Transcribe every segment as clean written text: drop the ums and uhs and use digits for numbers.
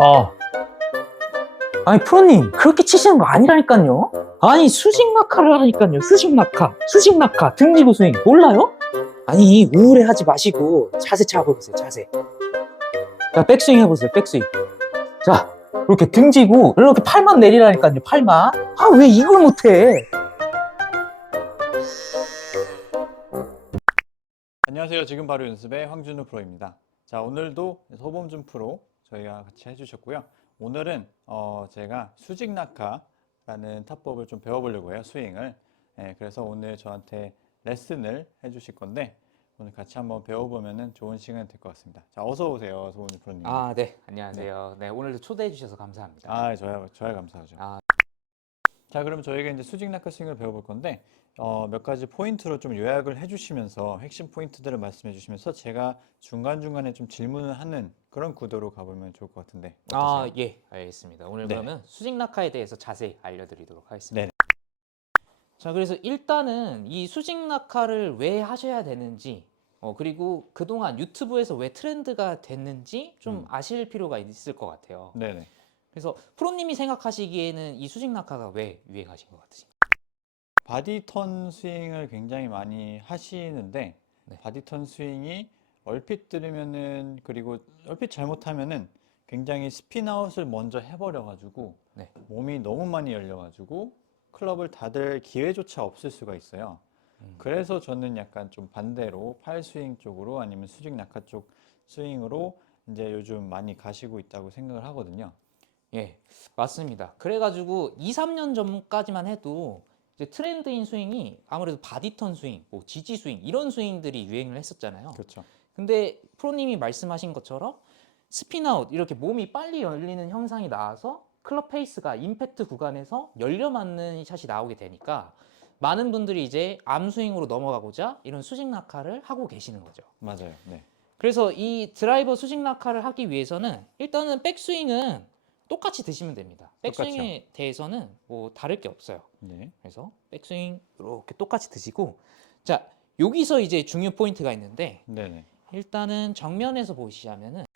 아, 아니 프로님 그렇게 치시는 거 아니라니까요. 아니 수직 낙하를 하라니까요. 수직 낙하, 수직 낙하, 등지고 스윙 몰라요? 아니 우울해하지 마시고 자세 잡아보세요. 자세. 자 백스윙 해보세요. 백스윙. 자 이렇게 등지고 이렇게 팔만 내리라니까요. 팔만. 아 왜 이걸 못해? 안녕하세요. 지금 바로 연습의 황준우 프로입니다. 자, 오늘도 서범준 프로 저희가 같이 해주셨고요. 오늘은 제가 수직 낙하라는 타법을 좀 배워보려고 해요. 스윙을. 그래서 오늘 저한테 레슨을 해주실 건데 오늘 같이 한번 배워보면 좋은 시간이 될 것 같습니다. 자, 어서 오세요, 서범준 프로님. 네, 안녕하세요. 네, 오늘도 초대해 주셔서 감사합니다. 저야 감사하죠. 아. 자, 그럼 저희가 이제 수직 낙하 스윙을 배워볼 건데 몇 가지 포인트로 좀 요약을 해주시면서 핵심 포인트들을 말씀해 주시면서 제가 중간중간에 좀 질문을 하는 그런 구도로 가보면 좋을 것 같은데 어떠세요? 예, 알겠습니다. 오늘 네. 그러면 수직 낙하에 대해서 자세히 알려드리도록 하겠습니다. 네. 자, 그래서 일단은 이 수직 낙하를 왜 하셔야 되는지, 그리고 그동안 유튜브에서 왜 트렌드가 됐는지 좀 아실 필요가 있을 것 같아요. 네네. 그래서 프로님이 생각하시기에는 이 수직 낙하가 왜 유행하신 것 같으신가요? 바디 턴 스윙을 굉장히 많이 하시는데 네. 바디 턴 스윙이 얼핏 들으면은 그리고 얼핏 잘못하면은 굉장히 스핀아웃을 먼저 해버려가지고 네. 몸이 너무 많이 열려가지고 클럽을 닫을 기회조차 없을 수가 있어요. 그래서 저는 약간 좀 반대로 팔 스윙 쪽으로 아니면 수직 낙하 쪽 스윙으로 이제 요즘 많이 가시고 있다고 생각을 하거든요. 예, 맞습니다. 그래가지고 2, 3년 전까지만 해도 이제 트렌드인 스윙이 아무래도 바디턴 스윙, 뭐 지지 스윙 이런 스윙들이 유행을 했었잖아요. 그렇죠. 근데 프로님이 말씀하신 것처럼 스핀아웃 이렇게 몸이 빨리 열리는 현상이 나와서 클럽 페이스가 임팩트 구간에서 열려 맞는 샷이 나오게 되니까 많은 분들이 이제 암 스윙으로 넘어가고자 이런 수직 낙하를 하고 계시는 거죠. 맞아요. 네. 그래서 이 드라이버 수직 낙하를 하기 위해서는 일단은 백스윙은 똑같이 드시면 됩니다. 백스윙에 대해서는 뭐 다를 게 없어요. 네. 그래서 백스윙 이렇게 똑같이 드시고, 자 여기서 이제 중요 포인트가 있는데 네네. 일단은 정면에서 보시자면은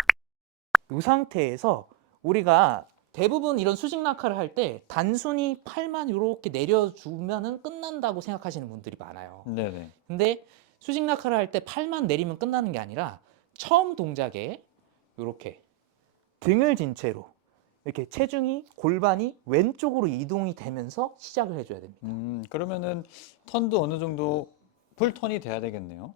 이 상태에서 우리가 대부분 이런 수직 낙하를 할 때 단순히 팔만 이렇게 내려주면은 끝난다고 생각하시는 분들이 많아요. 네네. 근데 수직 낙하를 할 때 팔만 내리면 끝나는 게 아니라 처음 동작에 이렇게 등을 진 채로 이렇게 체중이 골반이 왼쪽으로 이동이 되면서 시작을 해줘야 됩니다. 그러면은 턴도 어느 정도 풀 턴이 돼야 되겠네요.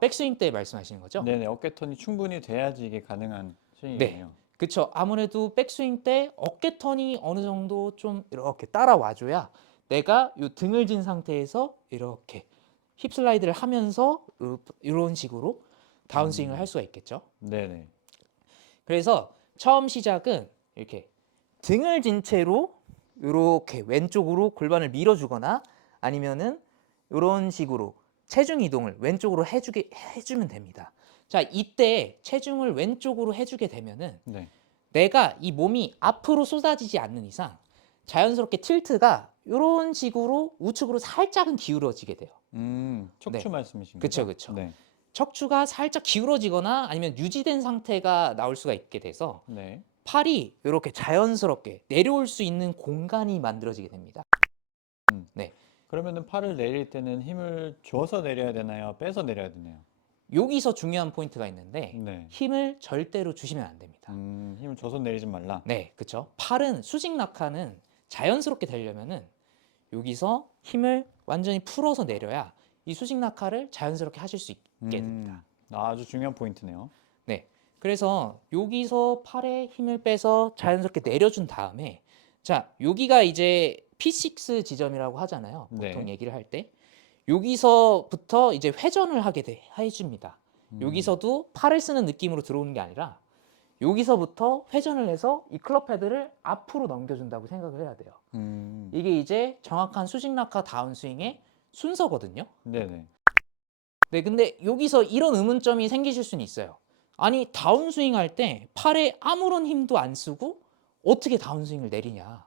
백스윙 때 말씀하시는 거죠? 네네. 어깨 턴이 충분히 돼야지 이게 가능한 스윙이네요. 그쵸. 아무래도 백스윙 때 어깨 턴이 어느 정도 좀 이렇게 따라와줘야 내가 이 등을 진 상태에서 이렇게 힙 슬라이드를 하면서 이런 식으로 다운스윙을 할 수가 있겠죠. 네네. 그래서 처음 시작은 이렇게 등을 진 채로 이렇게 왼쪽으로 골반을 밀어주거나 아니면은 이런 식으로 체중 이동을 왼쪽으로 해주면 됩니다. 자, 이때 체중을 왼쪽으로 해주게 되면은 네. 내가 이 몸이 앞으로 쏟아지지 않는 이상 자연스럽게 틸트가 이런 식으로 우측으로 살짝은 기울어지게 돼요. 척추 네. 말씀이신 그쵸, 거죠? 그쵸. 네. 척추가 살짝 기울어지거나 아니면 유지된 상태가 나올 수가 있게 돼서 네. 팔이 이렇게 자연스럽게 내려올 수 있는 공간이 만들어지게 됩니다. 네. 그러면은 팔을 내릴 때는 힘을 줘서 내려야 되나요? 빼서 내려야 되나요? 여기서 중요한 포인트가 있는데 네. 힘을 절대로 주시면 안 됩니다. 힘을 줘서 내리지 말라. 네, 그렇죠. 팔은 수직 낙하는 자연스럽게 되려면은 여기서 힘을 완전히 풀어서 내려야 이 수직 낙하를 자연스럽게 하실 수 있게 됩니다. 아주 중요한 포인트네요. 네. 그래서 여기서 팔에 힘을 빼서 자연스럽게 내려준 다음에 자, 여기가 이제 P6 지점이라고 하잖아요. 보통 네. 얘기를 할 때. 여기서부터 이제 회전을 해줍니다. 여기서도 팔을 쓰는 느낌으로 들어오는 게 아니라 여기서부터 회전을 해서 이 클럽 헤드를 앞으로 넘겨준다고 생각을 해야 돼요. 이게 이제 정확한 수직 낙하 다운스윙의 순서거든요. 네네. 네, 근데 여기서 이런 의문점이 생기실 수는 있어요. 아니, 다운스윙 할 때 팔에 아무런 힘도 안 쓰고 어떻게 다운스윙을 내리냐.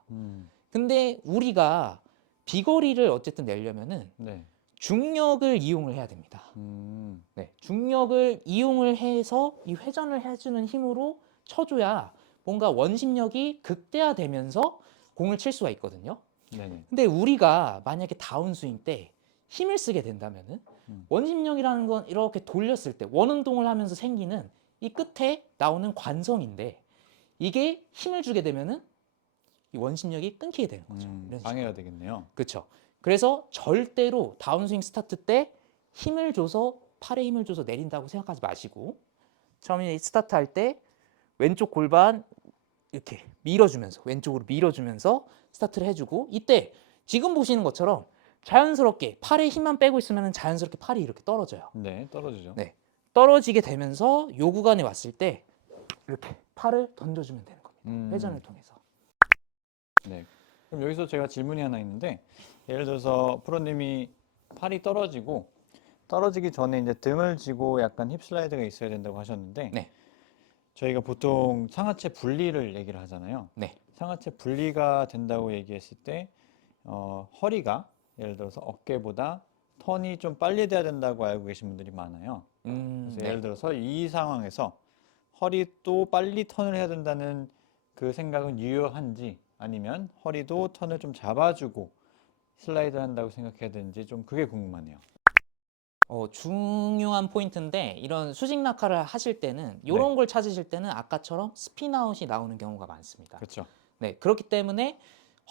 근데 우리가 비거리를 어쨌든 내려면은 네. 중력을 이용을 해야 됩니다. 네, 중력을 이용을 해서 이 회전을 해주는 힘으로 쳐줘야 뭔가 원심력이 극대화되면서 공을 칠 수가 있거든요. 네네. 근데 우리가 만약에 다운스윙 때 힘을 쓰게 된다면은 원심력이라는 건 이렇게 돌렸을 때 원운동을 하면서 생기는 이 끝에 나오는 관성인데 이게 힘을 주게 되면은 이 원심력이 끊기게 되는 거죠. 이런 식으로. 방해가 되겠네요. 그렇죠. 그래서 절대로 다운스윙 스타트 때 힘을 줘서 팔에 힘을 줘서 내린다고 생각하지 마시고 처음에 스타트 할 때 왼쪽 골반 이렇게 밀어주면서 왼쪽으로 밀어주면서 스타트를 해주고 이때 지금 보시는 것처럼 자연스럽게 팔에 힘만 빼고 있으면 자연스럽게 팔이 이렇게 떨어져요. 네, 떨어지죠. 네, 떨어지게 되면서 요 구간에 왔을 때 이렇게 팔을 던져주면 되는 겁니다. 회전을 통해서. 네. 그럼 여기서 제가 질문이 하나 있는데 예를 들어서 프로님이 팔이 떨어지기 전에 이제 등을 쥐고 약간 힙 슬라이드가 있어야 된다고 하셨는데 네. 저희가 보통 상하체 분리를 얘기를 하잖아요. 네. 상하체 분리가 된다고 얘기했을 때 허리가 예를 들어서 어깨보다 턴이 좀 빨리 돼야 된다고 알고 계신 분들이 많아요. 그래서 네. 예를 들어서 이 상황에서 허리도 빨리 턴을 해야 된다는 그 생각은 유효한지 아니면 허리도 턴을 좀 잡아주고 슬라이드 한다고 생각해야 되는지 좀 그게 궁금하네요. 중요한 포인트인데 이런 수직 낙하를 하실 때는 이런 걸 찾으실 때는 아까처럼 스피나웃이 나오는 경우가 많습니다. 그렇죠. 네, 그렇기 때문에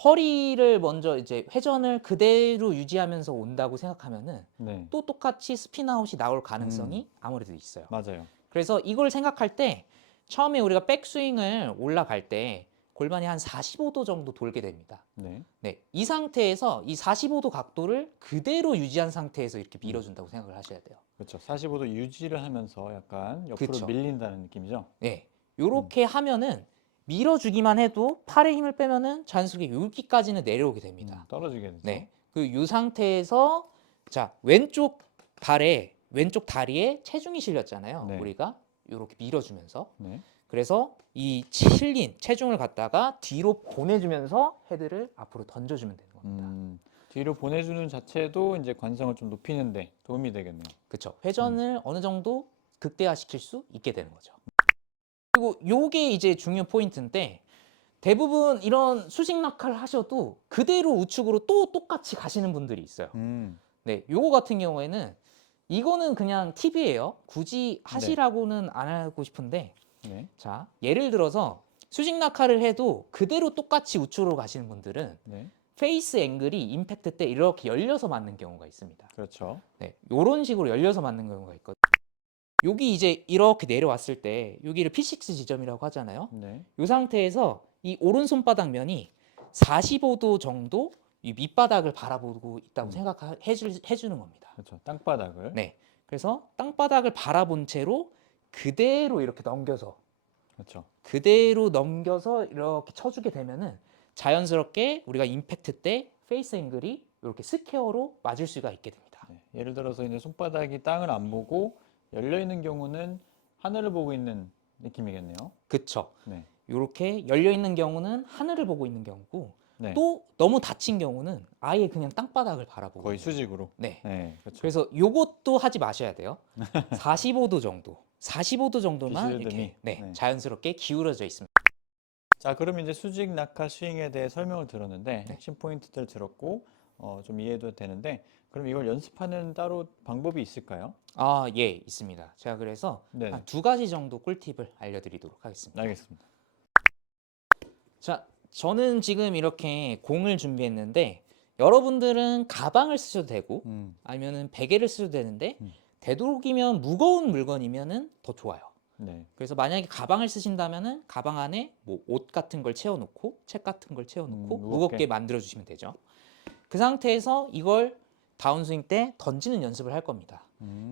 허리를 먼저 이제 회전을 그대로 유지하면서 온다고 생각하면은 네, 또 똑같이 스피나웃이 나올 가능성이 아무래도 있어요. 맞아요. 그래서 이걸 생각할 때 처음에 우리가 백스윙을 올라갈 때 골반이 한 45도 정도 돌게 됩니다. 네, 네, 이 상태에서 이 45도 각도를 그대로 유지한 상태에서 이렇게 밀어준다고 생각을 하셔야 돼요. 그렇죠. 45도 유지를 하면서 약간 옆으로 그쵸. 밀린다는 느낌이죠. 네, 요렇게 하면은 밀어주기만 해도 팔에 힘을 빼면은 자연스럽게 여기까지는 내려오게 됩니다. 떨어지게 되죠. 네, 이 상태에서 자 왼쪽 다리에 체중이 실렸잖아요. 네. 우리가 이렇게 밀어주면서 네, 그래서 이 실린 체중을 갖다가 뒤로 보내주면서 헤드를 앞으로 던져주면 되는 겁니다. 뒤로 보내주는 자체도 이제 관성을 좀 높이는데 도움이 되겠네요. 그렇죠. 회전을 어느 정도 극대화시킬 수 있게 되는 거죠. 그리고 요게 이제 중요 포인트인데 대부분 이런 수직 낙하를 하셔도 그대로 우측으로 또 똑같이 가시는 분들이 있어요. 네, 요거 같은 경우에는 이거는 그냥 팁이에요. 굳이 하시라고는 안 하고 싶은데 네, 자, 예를 들어서 수직 낙하를 해도 그대로 똑같이 우측으로 가시는 분들은 네, 페이스 앵글이 임팩트 때 이렇게 열려서 맞는 경우가 있습니다. 그렇죠. 네, 요런 식으로 열려서 맞는 경우가 있거든요. 여기 이제 이렇게 내려왔을 때 여기를 P6 지점이라고 하잖아요. 네, 이 상태에서 이 오른손바닥 면이 45도 정도 이 밑바닥을 바라보고 있다고 해주는 겁니다. 그렇죠. 땅바닥을. 네, 그래서 땅바닥을 바라본 채로 그대로 이렇게 넘겨서 그렇죠. 이렇게 쳐주게 되면은 자연스럽게 우리가 임팩트 때 페이스 앵글이 이렇게 스퀘어로 맞을 수가 있게 됩니다. 네, 예를 들어서 이제 손바닥이 땅을 안 보고 열려 있는 경우는 하늘을 보고 있는 느낌이겠네요. 그쵸? 네, 이렇게 열려 있는 경우는 하늘을 보고 있는 경우고 네, 또 너무 닫힌 경우는 아예 그냥 땅바닥을 바라보고 거의 있는 수직으로. 네. 네, 그렇죠. 그래서 요것도 하지 마셔야 돼요. 45도 정도만 비스듬히. 이렇게 네. 자연스럽게 기울어져 있습니다. 자, 그럼 이제 수직 낙하 스윙에 대해 설명을 들었는데 핵심 포인트들 들었고 좀 이해도 되는데 그럼 이걸 연습하는 따로 방법이 있을까요? 아, 예, 있습니다. 제가 그래서 네, 한 2가지 정도 꿀팁을 알려드리도록 하겠습니다. 알겠습니다. 자, 저는 지금 이렇게 공을 준비했는데 여러분들은 가방을 쓰셔도 되고 아니면은 베개를 쓰셔도 되는데 되도록이면 무거운 물건이면은 더 좋아요. 네, 그래서 만약에 가방을 쓰신다면은 가방 안에 뭐 옷 같은 걸 채워놓고 책 같은 걸 채워놓고 무겁게. 무겁게 만들어 주시면 되죠. 그 상태에서 이걸 다운스윙 때 던지는 연습을 할 겁니다.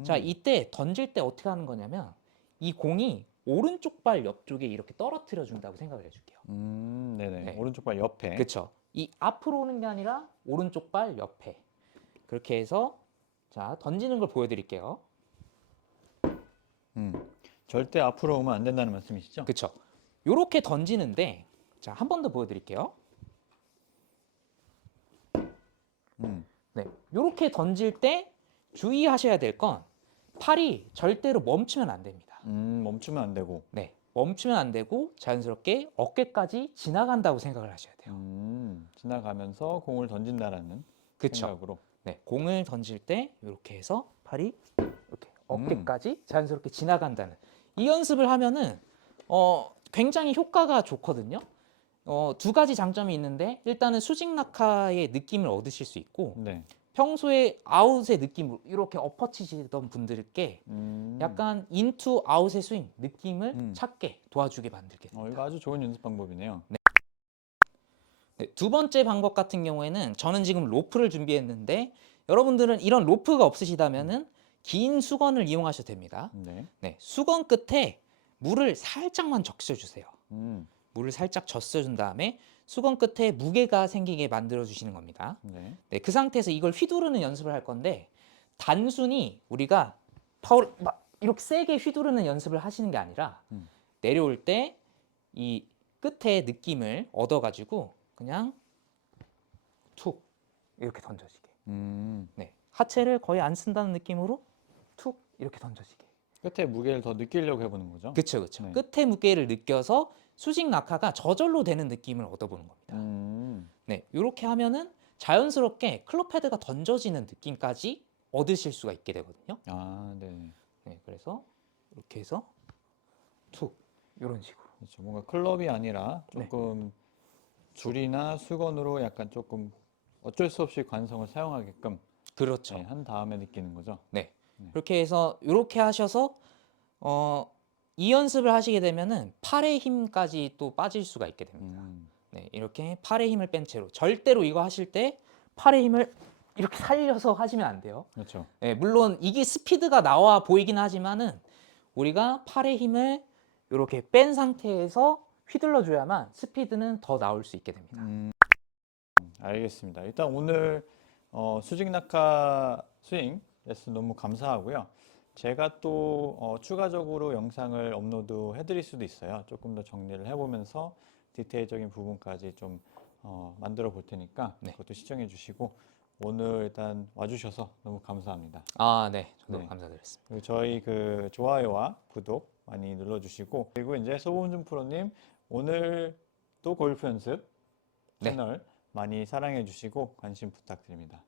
자, 이때 던질 때 어떻게 하는 거냐면 이 공이 오른쪽 발 옆쪽에 이렇게 떨어뜨려 준다고 생각을 해줄게요. 네네. 네. 오른쪽 발 옆에. 그렇죠. 이 앞으로 오는 게 아니라 오른쪽 발 옆에 그렇게 해서 자 던지는 걸 보여드릴게요. 절대 앞으로 오면 안 된다는 말씀이시죠? 그렇죠. 요렇게 던지는데 자 한 번 더 보여드릴게요. 네, 요렇게 던질 때 주의하셔야 될 건 팔이 절대로 멈추면 안 됩니다. 멈추면 안 되고. 네, 멈추면 안 되고 자연스럽게 어깨까지 지나간다고 생각을 하셔야 돼요. 지나가면서 공을 던진다라는 그쵸? 생각으로. 네, 공을 던질 때 이렇게 해서 팔이 이렇게 어깨까지 자연스럽게 지나간다는 이 연습을 하면은 굉장히 효과가 좋거든요. 두 가지 장점이 있는데 일단은 수직 낙하의 느낌을 얻으실 수 있고 네. 평소에 아웃의 느낌으로 이렇게 엎어치시던 분들께 약간 인투 아웃의 스윙 느낌을 찾게 도와주게 만들게 됩니다. 이거 아주 좋은 연습 방법이네요. 네, 두 번째 방법 같은 경우에는 저는 지금 로프를 준비했는데 여러분들은 이런 로프가 없으시다면은 긴 수건을 이용하셔도 됩니다. 네. 네, 수건 끝에 물을 살짝만 적셔주세요. 음, 물을 살짝 적셔준 다음에 수건 끝에 무게가 생기게 만들어 주시는 겁니다. 네. 네, 그 상태에서 이걸 휘두르는 연습을 할 건데 단순히 우리가 파울 막 이렇게 세게 휘두르는 연습을 하시는 게 아니라 음. 내려올 때 이 끝에 느낌을 얻어가지고 그냥 툭 이렇게 던져지게. 네, 하체를 거의 안 쓴다는 느낌으로 툭 이렇게 던져지게. 끝에 무게를 더 느끼려고 해보는 거죠. 그쵸, 그쵸. 네. 끝에 무게를 느껴서 수직 낙하가 저절로 되는 느낌을 얻어보는 겁니다. 네, 이렇게 하면은 자연스럽게 클럽 헤드가 던져지는 느낌까지 얻으실 수가 있게 되거든요. 아, 네. 네, 그래서 이렇게 해서 툭 이런 식으로. 그렇죠. 뭔가 클럽이 아니라 네. 조금 줄이나 수건으로 약간 조금 어쩔 수 없이 관성을 사용하게끔 그렇죠. 네, 한 다음에 느끼는 거죠. 네. 네. 그렇게 해서 이렇게 하셔서 이 연습을 하시게 되면은 팔의 힘까지 또 빠질 수가 있게 됩니다. 네, 이렇게 팔의 힘을 뺀 채로 절대로 이거 하실 때 팔의 힘을 이렇게 살려서 하시면 안 돼요. 그렇죠. 네, 물론 이게 스피드가 나와 보이긴 하지만은 우리가 팔의 힘을 이렇게 뺀 상태에서 휘둘러 줘야만 스피드는 더 나올 수 있게 됩니다. 알겠습니다. 일단 오늘 수직 낙하 스윙 레슨 너무 감사하고요. 제가 또 추가적으로 영상을 업로드 해드릴 수도 있어요. 조금 더 정리를 해보면서 디테일적인 부분까지 좀 만들어 볼 테니까 네. 그것도 시청해 주시고 오늘 일단 와주셔서 너무 감사합니다. 아, 네. 저도 네. 감사드렸습니다. 그리고 저희 그 좋아요와 구독 많이 눌러주시고 그리고 이제 소범준 프로님 오늘도 골프 연습 네. 채널 많이 사랑해 주시고 관심 부탁드립니다.